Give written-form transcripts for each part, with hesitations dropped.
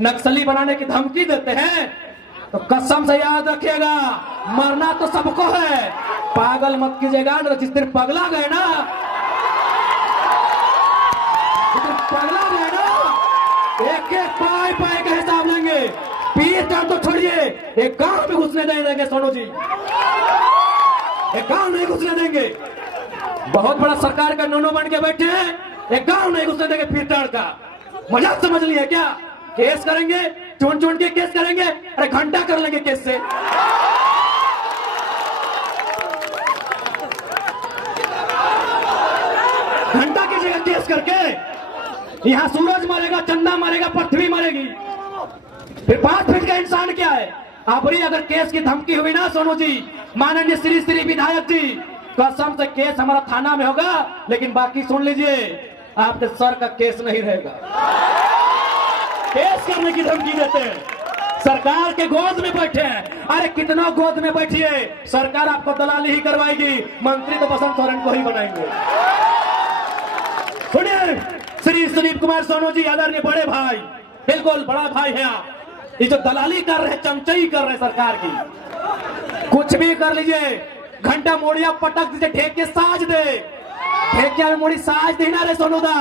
नक्सली बनाने की धमकी देते हैं तो कसम से याद रखिएगा, मरना तो सबको है, पागल मत कीजिएगा। जिस दिन पगला गए ना, एक एक पाई पाई का हिसाब लेंगे। पीर टाइम तो छोड़िए, एक गांव में घुसने नहीं देंगे सोनू जी, एक गांव नहीं घुसने देंगे। बहुत बड़ा सरकार का नोनो बन के बैठे हैं, एक गांव नहीं घुसने देंगे। पीर टाइम का मजाक समझ लिया क्या? केस करेंगे, चुन चुन के केस करेंगे, अरे घंटा कर लेंगे केस से। घंटा कीजिएगा केस करके। यहाँ सूरज मरेगा, चंदा मरेगा, पृथ्वी मरेगी, फिर 5 फीट का इंसान क्या है? आपरी अगर केस की धमकी हुई ना सोनू जी, माननीय श्री श्री विधायक जी, कसम से केस हमारा थाना में होगा, लेकिन बाकी सुन लीजिए, आपके सर का केस नहीं रहेगा। केस करने की धमकी देते हैं, सरकार के गोद में बैठे हैं। अरे कितना गोद में बैठिए, सरकार आपको दलाली ही करवाएगी, मंत्री तो बसंत सोरेन को ही बनाएंगे। सुनिए श्री सुनील कुमार सोनू जी, आदरणीय बड़े भाई, बिल्कुल बड़ा भाई है आप। ये जो दलाली कर रहे हैं, चमचाई कर रहे हैं सरकार की, कुछ भी कर लीजिए, घंटा मोड़िया पटक दीजिए, ठेके साज दे, ठेकिया में मोड़ी साज देना रे सोनू दा।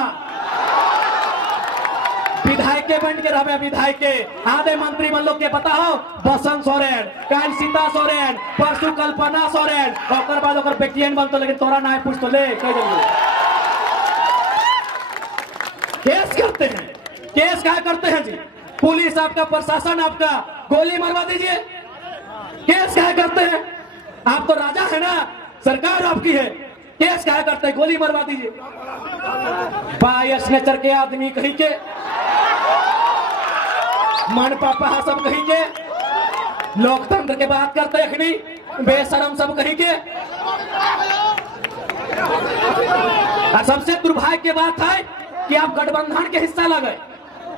विधायक के बन के रहे, विधायक के आधे मंत्री बन लोग के बताओ, बसंत सोरेन, कल सीता सोरेन, परसों कल्पना सोरेन, और बाद अगर बेटियन बनतो, लेकिन तोरा ना पूछ तो ले कह देंगे। केस करते हैं, केस क्या करते हैं जी? पुलिस आपका, प्रशासन आपका, गोली मरवा दीजिए। केस क्या करते हैं? आप तो राजा है ना, सरकार आपकी है, केस क्या करते हैं? गोली मरवा दीजिए। बायस नेचर के आदमी कहीं के, मन पापा सब कहीं के, लोकतंत्र के बात करते हैं नहीं, बेशरम सब कहीं के। और सबसे दुर्भाग्य की बात है कि आप गठबंधन के हिस्सा लगे,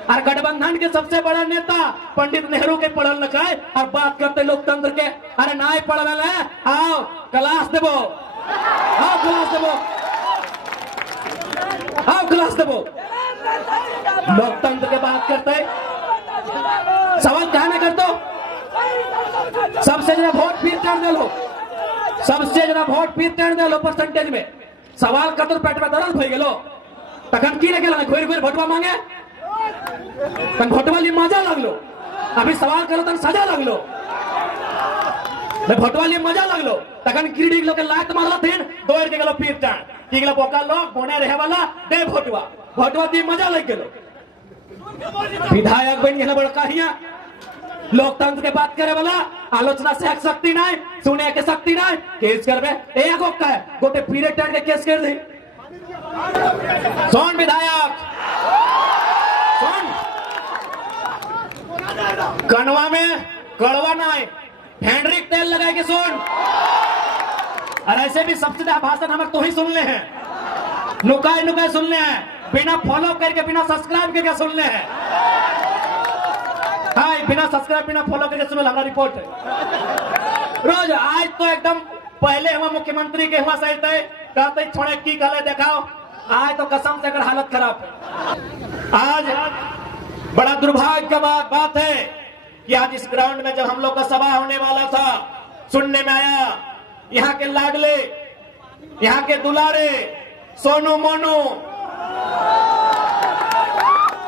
और गठबंधन के सबसे बड़ा नेता पंडित नेहरू के पढ़ल लिखाए, और बात करते लोकतंत्र के। अरे ना पढ़ल है, आओ क्लास देवो, आओ क्लास देवो, आओ क्लास देवो। लोकतंत्र के बात करते, सवाल क्या ना करते हो? सबसे ज्यादा वोट फिर कर दे लो, सबसे ज्यादा वोट फिर कर दे लो परसेंटेज में। सवाल करते पेट में दर्द हो गेलो, तखन की नहीं गेला, घोर घोर भोटवा मांगे, तन भोटवा लिए मजा लगलो। अभी सवाल करो तन सजा लगलो, भोटवा लिए मजा लगलो, तखन गिरडी लोग के लात मारला थिन, दौड़ के गेलो पीर टाण, की गेलो बोका लोग बोने रहे वाला दे भोटवा, भोटवा दी मजा लग गेलो। विधायक बन गेला बड़का हिया, लोकतंत्र के बात करे वाला, आलोचना से शक्ति नहीं, सुने के शक्ति नहीं, केस करबे एगो का है, गोटे पीरे टाण के केस कर दे। कौन विधायक, कौन कनवा में कड़वा नहीं, फेंड्रिक तेल लगाए के सुन। और ऐसे भी सबसे ज्यादा भाषण हमारे तो ही सुनने हैं, नुकाए नुकाए सुनने हैं, बिना फॉलो करके, बिना सब्सक्राइब करके सुनने हैं। हाँ, बिना सब्सक्राइब बिना फॉलो करके सुनो, हमारा रिपोर्ट है रोज। आज तो एकदम पहले हम मुख्यमंत्री के हुआ सही थे, कहते छोड़े की गले दिखाओ, आज तो कसम से अगर हालत खराब है। आज बड़ा दुर्भाग्य का बात है कि आज इस ग्राउंड में जब हम लोग का सभा होने वाला था, सुनने में आया यहाँ के लाडले, यहाँ के दुलारे सोनू मोनू,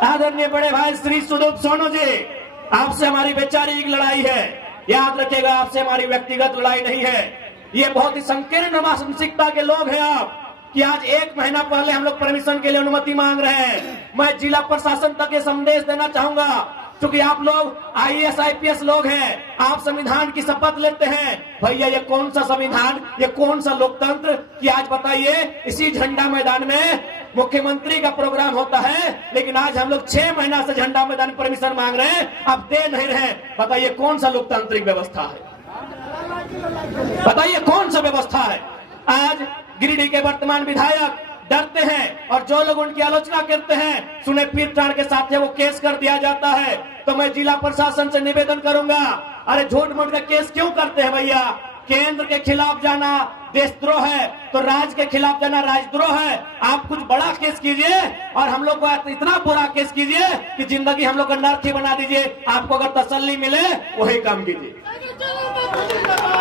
आदरणीय बड़े भाई श्री सुदीप सोनू जी, आपसे हमारी वैचारिक लड़ाई है। याद रखिएगा, आपसे हमारी व्यक्तिगत लड़ाई नहीं है। ये बहुत ही संकीर्ण मानसिकता के लोग हैं आप, कि आज 1 महीना पहले हम लोग परमिशन के लिए अनुमति मांग रहे हैं। मैं जिला प्रशासन तक ये संदेश देना चाहूंगा, क्योंकि आप लोग IAS IPS लोग हैं, आप संविधान की शपथ लेते हैं। भैया ये कौन सा संविधान, ये कौन सा लोकतंत्र कि आज बताइए इसी झंडा मैदान में मुख्यमंत्री का प्रोग्राम होता है, लेकिन आज हम लोग 6 महीना से झंडा मैदान परमिशन मांग रहे हैं, अब दे नहीं रहे। बताइए कौन सा लोकतांत्रिक व्यवस्था है, बताइए कौन सा व्यवस्था है। आज गिरिडीह के वर्तमान विधायक डरते हैं, और जो लोग उनकी आलोचना करते हैं, सुने पीर टाण के साथ वो केस कर दिया जाता है। तो मैं जिला प्रशासन से निवेदन करूंगा, अरे झूठ मूठ का केस क्यों करते हैं भैया? केंद्र के खिलाफ जाना, देशद्रोह है, तो राज के खिलाफ जाना राजद्रोह है। आप कुछ बड़ा केस कीजिए और हम लोग को इतना बुरा केस कीजिए कि जिंदगी हम लोग का नर्क ही बना दीजिए। आपको अगर तसल्ली मिले वही काम कीजिए।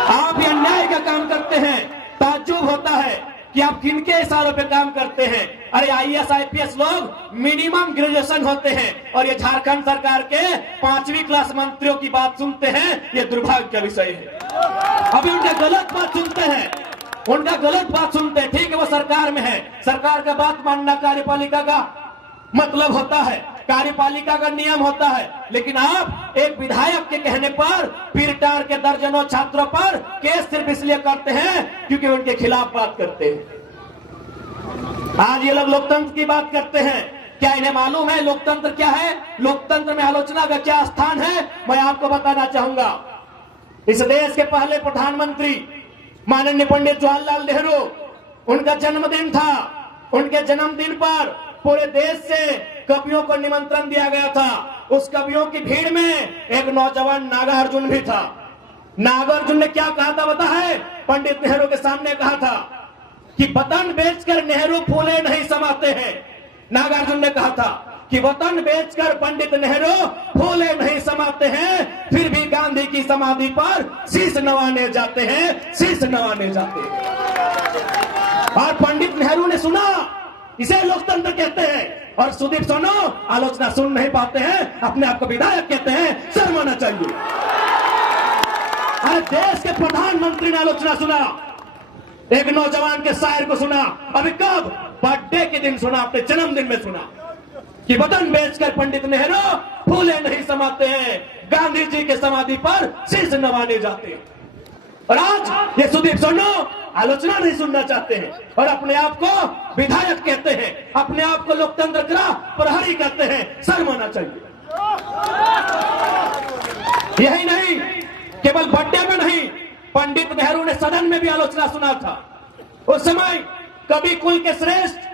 आप ये अन्याय का काम करते हैं। ताज्जुब होता है कि आप किनके इशारों पे काम करते हैं। अरे IAS IPS लोग मिनिमम ग्रेजुएशन होते हैं और ये झारखंड सरकार के 5वीं क्लास मंत्रियों की बात सुनते हैं। ये दुर्भाग्य का विषय है। अभी उनका गलत बात सुनते हैं, उनका गलत बात सुनते हैं। ठीक है, वो सरकार में है, सरकार का बात मानना कार्यपालिका का मतलब होता है, कार्यपालिका का नियम होता है। लेकिन आप एक विधायक के कहने पर पीरटार के दर्जनों छात्रों पर केस सिर्फ इसलिए करते हैं क्योंकि उनके खिलाफ बात करते हैं। आज ये लोग लोकतंत्र की बात करते हैं। क्या इन्हें मालूम है लोकतंत्र क्या है? लोकतंत्र में आलोचना का क्या स्थान है? मैं आपको बताना चाहूंगा। इस देश के पहले प्रधानमंत्री माननीय पंडित जवाहरलाल नेहरू, उनका जन्मदिन था। उनके जन्मदिन पर पूरे देश से कवियों को निमंत्रण दिया गया था। उस कवियों की भीड़ में एक नौजवान नागार्जुन भी था। नागार्जुन ने क्या कहा था पता है? पंडित नेहरू के सामने कहा था कि वतन बेचकर नेहरू फूले नहीं समाते हैं। नागार्जुन ने कहा था कि वतन बेचकर पंडित नेहरू फूले नहीं समाते हैं, फिर भी गांधी की समाधि पर शीश नवाने जाते हैं, शीश नवाने जाते हैं। और पंडित नेहरू ने सुना, इसे लोकतंत्र कहते हैं। और सुदीप सोनो आलोचना सुन नहीं पाते हैं, अपने आप को विधायक कहते हैं। शर्म आना चाहिए। अरे देश के प्रधानमंत्री ने आलोचना सुना, एक नौजवान के शायर को सुना। अभी कब? बर्थडे के दिन सुना, अपने जन्मदिन में सुना कि वतन बेचकर पंडित नेहरू फूले नहीं समाते हैं, गांधी जी के समाधि पर शीश नवाने जाते हैं। और आज ये सुदीप सोनो आलोचना नहीं सुनना चाहते हैं और अपने आप को विधायक कहते हैं, अपने आप को लोकतंत्र का प्रहरी कहते हैं। शर्म आना चाहिए। यही नहीं, केवल बर्थडे में नहीं, पंडित नेहरू ने सदन में भी आलोचना सुना था। उस समय कवि कुल के श्रेष्ठ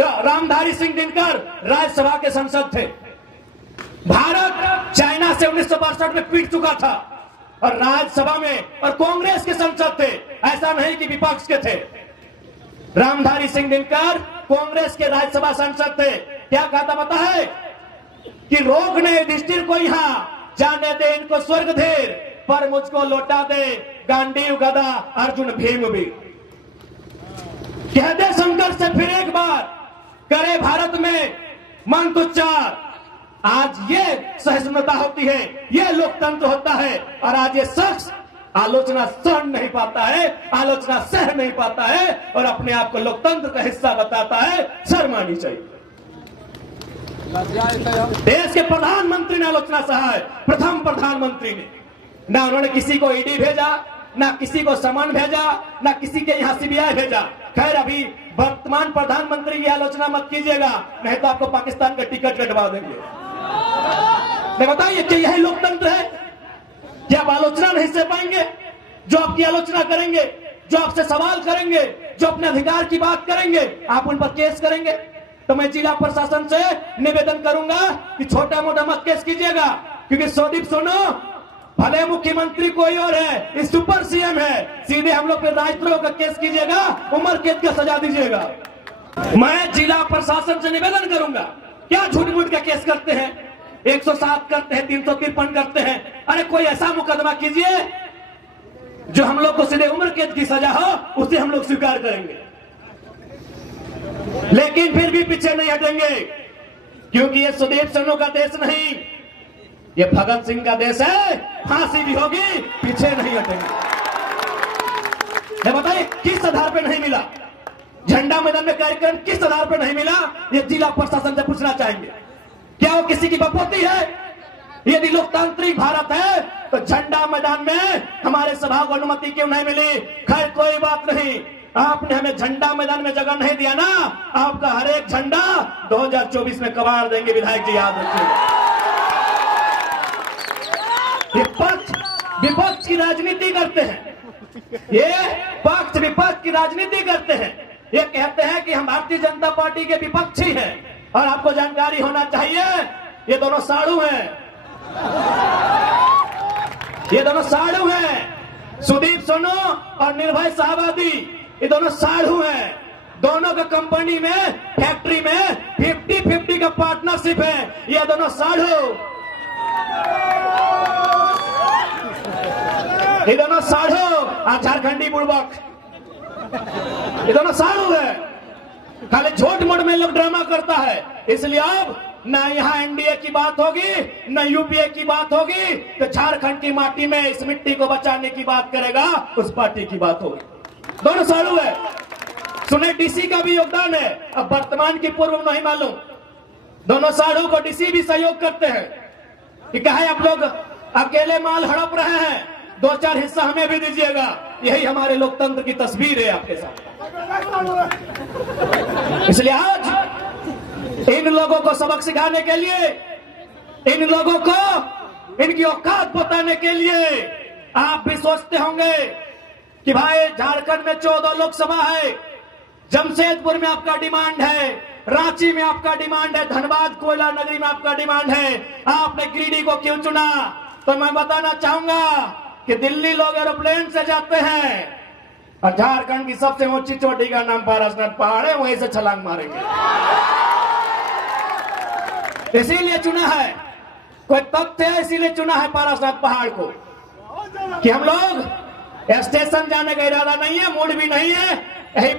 रामधारी सिंह दिनकर राज्यसभा के सांसद थे। भारत चाइना से 1962 में पीट चुका था और राज्यसभा में और कांग्रेस के सांसद थे, ऐसा नहीं कि विपक्ष के थे। रामधारी सिंह दिनकर कांग्रेस के राज्यसभा सांसद थे। क्या कहा था पता है? कि रोकने युधिष्ठिर को यहाँ, जाने दे इनको स्वर्ग धेर, पर मुझको लौटा दे गांडीव गदा अर्जुन भीम भी। कह दे शंकर से फिर एक बार, करे भारत में मंत्रोच्चार। आज ये सहिष्णुता होती है, ये लोकतंत्र होता है। और आज ये शख्स आलोचना सहन नहीं पाता है, आलोचना सह नहीं पाता है और अपने आप को लोकतंत्र का हिस्सा बताता है। शर्म आनी चाहिए। देश के प्रधानमंत्री ने आलोचना सहा है, प्रथम प्रधानमंत्री ने। ना उन्होंने किसी को ईडी भेजा, ना किसी को समन भेजा, ना किसी के यहाँ CBI भेजा। खैर, अभी वर्तमान प्रधानमंत्री की आलोचना मत कीजिएगा, नहीं तो आपको पाकिस्तान का टिकट कटवा देंगे। नहीं, बताइए कि यही लोकतंत्र है? क्या आप आलोचना नहीं सह पाएंगे? जो आपकी आलोचना करेंगे, जो आपसे सवाल करेंगे, जो अपने अधिकार की बात करेंगे, आप उन पर केस करेंगे। तो मैं जिला प्रशासन से निवेदन करूंगा कि छोटा मोटा मत केस कीजिएगा, क्योंकि सुदीप सोनो भले मुख्यमंत्री कोई और है, इस सुपर CM है, सीधे हम लोग पे राजद्रोह का केस कीजिएगा, उम्र कैद का सजा दीजिएगा। मैं जिला प्रशासन से निवेदन करूंगा, क्या झूठ मूठ का केस करते हैं, 107 करते हैं, 353 करते हैं। अरे कोई ऐसा मुकदमा कीजिए जो हम लोग को सीधे उम्र कैद की सजा हो, उसे हम लोग स्वीकार करेंगे। लेकिन फिर भी पीछे नहीं हटेंगे, क्योंकि ये सुदीप सोनो का देश नहीं, ये भगत सिंह का देश है। फांसी भी होगी, पीछे नहीं हटेंगे। बताइए किस आधार पे नहीं मिला? झंडा मैदान में कार्यक्रम किस आधार पे नहीं मिला? ये जिला प्रशासन से पूछना चाहेंगे। क्या वो किसी की बपोती है? यदि लोकतांत्रिक भारत है तो झंडा मैदान में हमारे सभा को अनुमति क्यों नहीं मिली? खैर कोई बात नहीं, आपने हमें झंडा मैदान में जगह नहीं दिया ना, आपका हर एक झंडा 2024 में कबाड़ देंगे। विधायक जी याद रखिएगा। ये पक्ष विपक्ष की राजनीति करते हैं, ये पक्ष विपक्ष की राजनीति करते हैं। ये कहते हैं कि हम भारतीय जनता पार्टी के विपक्षी हैं। और आपको जानकारी होना चाहिए, ये दोनों साड़ू हैं, ये दोनों साड़ू हैं। सुदीप सोनो और निर्भय शाहबादी ये दोनों साढ़ू हैं। दोनों का कंपनी में फैक्ट्री में 50-50 का पार्टनरशिप है। ये दोनों साढ़ू, ये दोनों साढ़ू झारखंडी बुड़बक, ये दोनों साढ़ू है। खाली झूठ मूठ में लोग ड्रामा करता है। इसलिए अब ना यहाँ एनडीए की बात होगी ना यूपीए की बात होगी, तो झारखंड की माटी में इस मिट्टी को बचाने की बात करेगा उस पार्टी की बात होगी। दोनों साढ़ू है। सुने डीसी का भी योगदान है, अब वर्तमान की पूर्व नहीं मालूम। दोनों साढ़ू को डीसी भी सहयोग करते हैं कि कहे आप लोग अकेले माल हड़प रहे हैं, 2-4 हिस्सा हमें भी दीजिएगा। यही हमारे लोकतंत्र की तस्वीर है आपके साथ। इसलिए आज इन लोगों को सबक सिखाने के लिए, इन लोगों को इनकी औकात बताने के लिए आप भी सोचते होंगे कि भाई झारखंड में 14 लोकसभा है, जमशेदपुर में आपका डिमांड है, रांची में आपका डिमांड है, धनबाद कोयला नगरी में आपका डिमांड है, आपने गिरिडीह को क्यों चुना? तो मैं बताना चाहूंगा कि दिल्ली लोग एरोप्लेन से जाते हैं और झारखंड की सबसे ऊंची चोटी का नाम पारसनाथ पहाड़ है, वहीं से छलांग मारेंगे। इसीलिए चुना है, कोई तथ्य है इसीलिए चुना है पारसनाथ पहाड़ को कि हम लोग स्टेशन जाने का इरादा नहीं है, मूड भी नहीं है। यही